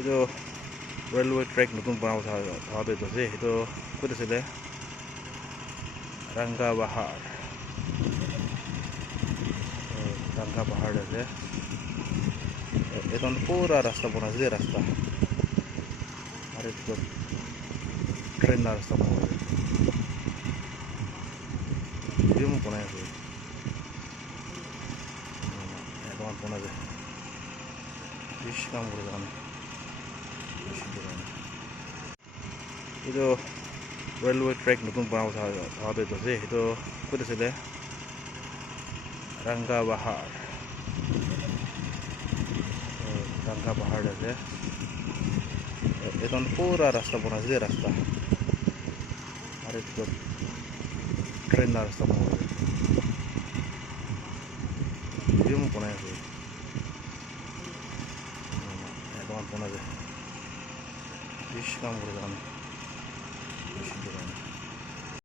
itu railway track নতুন বনাব হোৱাটো আছে সেইটো ক'ত আছিলে ৰংগা পাহাৰ আছে এইটো পুৰা ৰাস্তা বনাইছে যে ৰাস্তা আৰু এইটো ট্ৰেইনৰ ৰাস্তা বনাইছে ভিডিঅ' মোক বনাই আছে এখন বনাইছে কাম কৰে যান itu railway track নতুন বনাব হোৱাটো আছে সেইটো ক'ত আছিলে ৰংগা পাহাৰ আছে এইটো পুৰা ৰাস্তা বনাইছে যে ৰাস্তা আৰু এইটো ট্ৰেইনৰ ৰাস্তা বনাইছে ভিডিঅ' মোক বনাই আছে এখন বনাইছে কাম কৰে যান